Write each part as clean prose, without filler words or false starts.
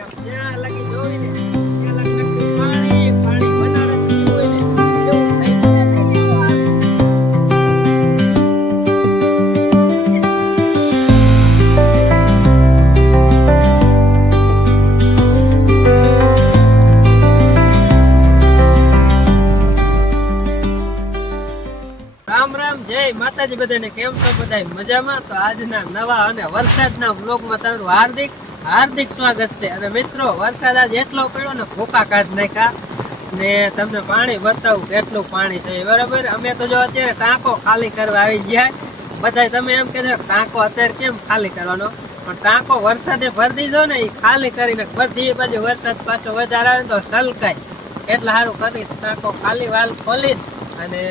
રામ રામ જય માતાજી બધાને કેમ છો બધા મજામાં? તો આજના નવા અને વરસાદના વ્લોગમાં તમારું હાર્દિક હાર્દિક સ્વાગત છે. અને મિત્રો વરસાદ આજ એટલો પડ્યો ને ભૂકા કાઢ નાખ્યા ને તમને પાણી બતાવું કેટલું પાણી છે બરાબર. અમે તો જો અત્યારે ટાંકો ખાલી કરવા આવી ગયા બધા. તમે એમ કહેજો ટાંકો અત્યારે કેમ ખાલી કરવાનો, પણ ટાંકો વરસાદે ભરી દીધો ને એ ખાલી કરીને બધી બાજુ વરસાદ પાછો વધારે આવે તો સલકાય એટલે સારું કરી ટાંકો ખાલી વાલ ખોલી અને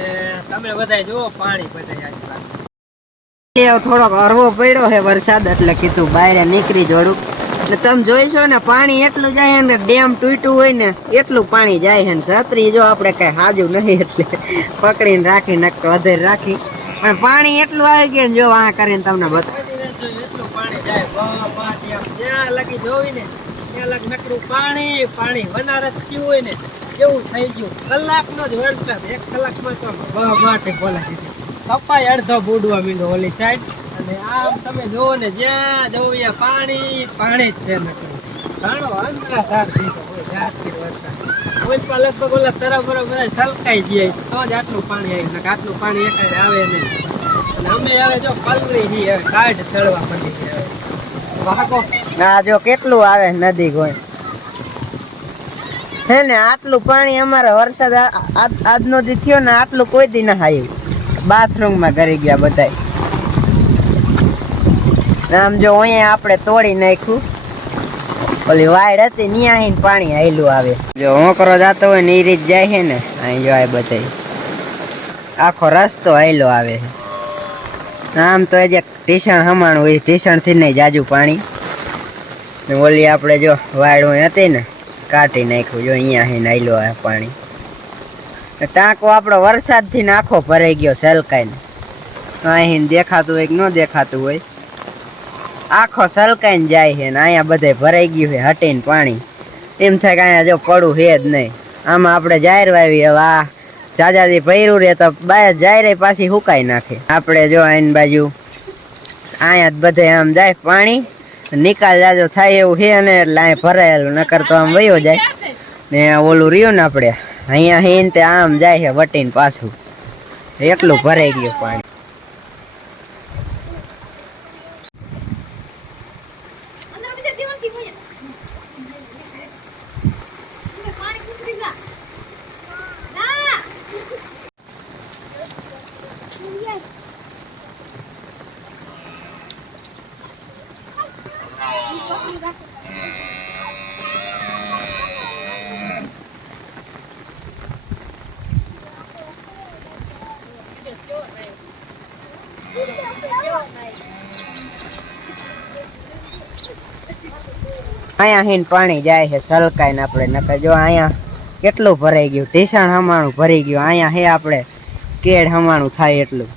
તમે બધા જુઓ પાણી બધા થોડોક અરવો પડ્યો છે વરસાદ એટલે કીધું બહાર નીકળી જોડું. એટલે તમે જોઈશો ને પાણી એટલું જાય ને ડેમ તૂટ્યું હોય ને એટલું પાણી જાય છે. છત્રી જો આપણે કઈ હાજુ નહીં એટલે પકડીને રાખી નકતો અધેર રાખી પણ પાણી એટલું આવી ગયું જો આ કરીને તમને બતાવું એટલું પાણી જાય જ્યાં લગી જોઈ ને ત્યાં લગ નકરું પાણી પાણી વનારત થયું હોય ને એવું થઈ ગયું. કલાકનો જ વરસાદ 1 કલાકમાં તો માટે બોલા દીધી કપાઈ અડધો બુડવા મીંડો ઓલી સાઈડ. અને આમ તમે જોવો ને જ્યાં જોવો ત્યાં પાણી પાણી જ છે નકરું ઘણો અંતરાધાર દીધો હોય જાતથી વરસાદ. કોઈ પણ લગભગ ઓલા તરફ બધા સલકાઈ જાય તો જ આટલું પાણી આવી ને આટલું પાણી એકાઈ આવે નહીં. અને અમે હવે જો પલરી છીએ કાઢ ચડવા પડી ગયા વાગો ના જો કેટલું આવે નદી કોઈ હે ને આટલું પાણી અમારે વરસાદ આજનો દી થયો ને આટલું કોઈ દી ના આવ્યું. બાથરૂમમાં કરી ગયા બધા. આમ જો અહીંયા આપણે તોડી નાખ્યું ઓલી વાડ હતી ન્યા પાણી આયલું આવે. જો હોકરો જાતો હોય ને એ રીત જાય છે ને અહીં જો આ બધા આખો રસ્તો આયલો આવે. આમ તો જે ટીસણ હમાણું હોય ટીસણ થી નહીં જાજુ પાણી. ઓલી આપણે જો વાડ હતી ને કાઢી નાખ્યું જો અહીંયા નાયલો આવે પાણી. ટાંકો આપણો વરસાદથી આખો ભરાઈ ગયો સલકાઈને. અહીં દેખાતું હોય કે ન દેખાતું હોય આખો સલકાઈને જાય છે ને અહીંયા બધે ભરાઈ ગયું છે હટીને પાણી. એમ થાય કે અહીંયા જો પડું છે જ નહીં. આમાં આપણે જાહેર વાવી હવે આ જાજાથી ભર્યું રહે તો જાહેર પાછી સુકાઈ નાખે. આપણે જો આની બાજુ અહીંયા જ બધે આમ જાય પાણી નિકાલ જાજો થાય એવું છે ને એટલે અહીં ભરાયેલું નકર તો આમ વયો જાય ને ઓલું રહ્યું ને આપણે અહીંયા હીન તે આમ જાય છે વટીને પાછું એટલું ભરાઈ ગયું પાણી. અહીંયા હીન પાણી જાય છે સલકાઈ ને આપણે નકર જો અહીંયા કેટલું ભરાઈ ગયું ઢીસણ હમાણું ભરી ગયું. અહીંયા હે આપણે કેડ હમાણું થાય એટલું.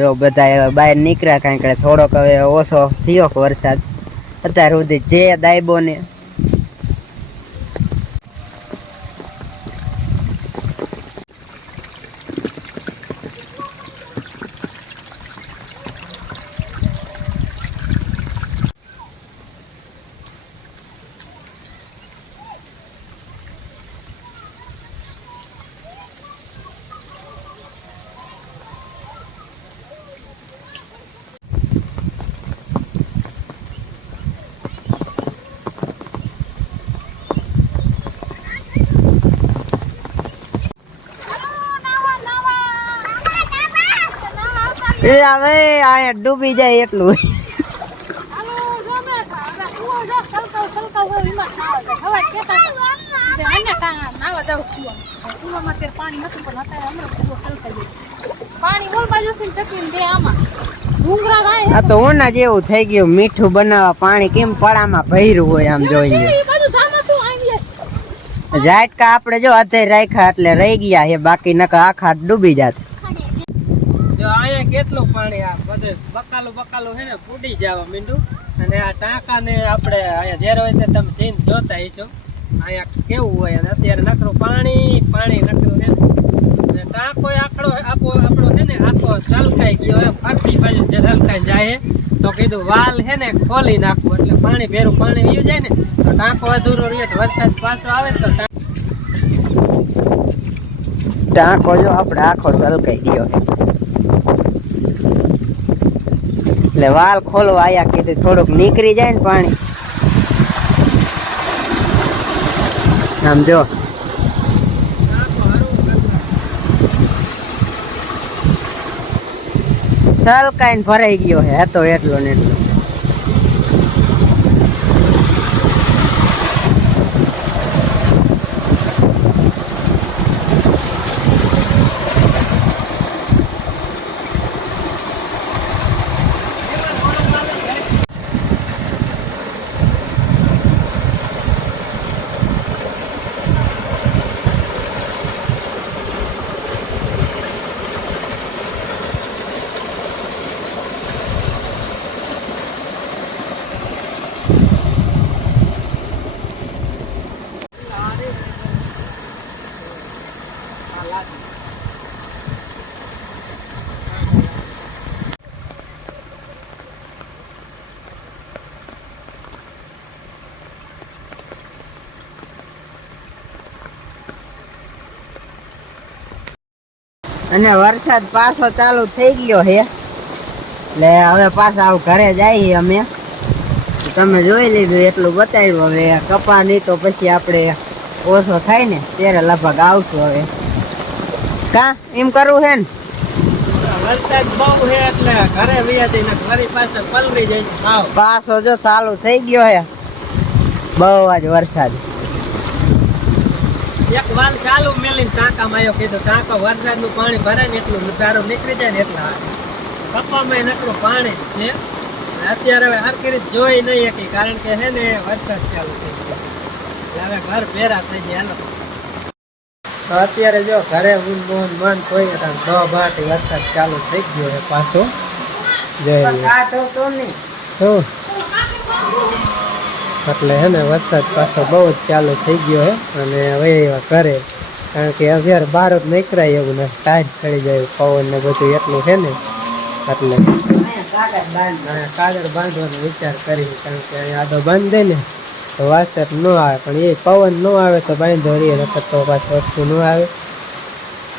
જો બધા એવા બહાર નીકળ્યા કાંઈક થોડોક હવે ઓછો થયો વરસાદ અત્યાર સુધી જે દાયબો ને હવે આ ડૂબી જાય એટલું. આ તો ઓના જેવું થઈ ગયું મીઠું બનાવવા પાણી કેમ પડામાં ભર્યું હોય આમ જોઈએ. ઝાટકા આપણે જો અત્યારે રાખ્યા એટલે રહી ગયા છે બાકી નકર આખા ડૂબી જાત. જો અહીંયા કેટલું પાણી આ બધે બકાલું હે ને ફૂટી જવા મીંડું. અને આ ટાંકાને આપણે અહીંયા જ્યારે હોય તે તમે સીન જોતા હશો અહીંયા કેવું હોય અને અત્યારે નકરું પાણી નકરું છે ને ટાંકો આપણો છે ને આખો સલકાઈ ગયો એમ ફરતી બાજુ જે સલકાઈ જાય તો કીધું વાલ છે ને ખોલી નાખવું એટલે પાણી ભેરું પાણી વયું જાય ને તો ટાંકો અધૂરો રહે તો વરસાદ પાછો આવે ને તો ટાંકો જો આપણે આખો સલકાઈ ગયો છે એટલે વાલ ખોલવા આયા કીધું થોડુંક નીકળી જાય ને પાણી આમ જો સલકાઈને ભરાઈ ગયો હે હતો એટલો ને એટલો અને વરસાદ પાછો ચાલુ થઈ ગયો છે એટલે હવે પાછા ઘરે જઈએ અમે તમે જોઈ લીધું એટલું બતાવ્યું હવે કપા નહીં તો પછી આપણે ઓછો થાય ને ત્યારે લગભગ આવશું હવે કા એમ કરવું છે ને વરસાદ બહુ છે એટલે ઘરે વ્યાજી ને ઘરે પાસે પલળી જાય પાછો જો ચાલુ થઈ ગયો છે બહુ જ વરસાદ એક વાલ ચાલુ મેલીને ટાંકામાં આવ્યો કીધું ટાંકો વરસાદનું પાણી ભરાય ને એટલું તારું નીકળી જાય ને એટલા કપામાં નકરું પાણી છે અત્યારે હવે હરખી રીતે જોઈ નહીં શકી કારણ કે છે ને વરસાદ ચાલુ થઈ ગયો હવે ઘર ભેરા થઈ ગયા હાલો તો અત્યારે જો ઘરે મન કોઈ દવા ભાટી વરસાદ ચાલુ થઈ ગયો છે પાછો એટલે હે ને વરસાદ પાછો બહુ જ ચાલુ થઈ ગયો છે અને હવે ઘરે કારણ કે અત્યારે બહાર જ નીકળાય એવું ને ટાઈટ ચડી જાય પવન ને બધું એટલું છે ને એટલે કાગળ બાંધવાનો વિચાર કરી કારણ કે અહીંયા આડો બાંધે ને તો વરસાદ ન આવે પણ એ પવન ન આવે તો બાંધો રહીએ નકર તો પાછું વસ્તુ ન આવે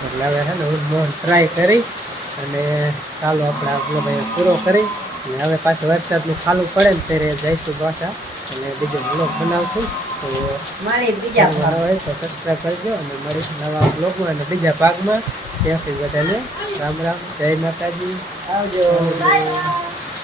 એટલે હવે છે ને હું ટ્રાય કરી અને ચાલો આપણે આપણો ભાઈ પૂરો કરી અને હવે પાછું વરસાદનું ખાલું પડે ને ત્યારે જઈશું પાછા અને બીજો બ્લોગ બનાવશું તો મારી બીજા સારો હોય તો સબસ્ક્રાઈબ કરજો અને મળીશ નવા બ્લોગમાં અને બીજા ભાગમાં ત્યાંથી બધાને રામ રામ જય માતાજી આવજો.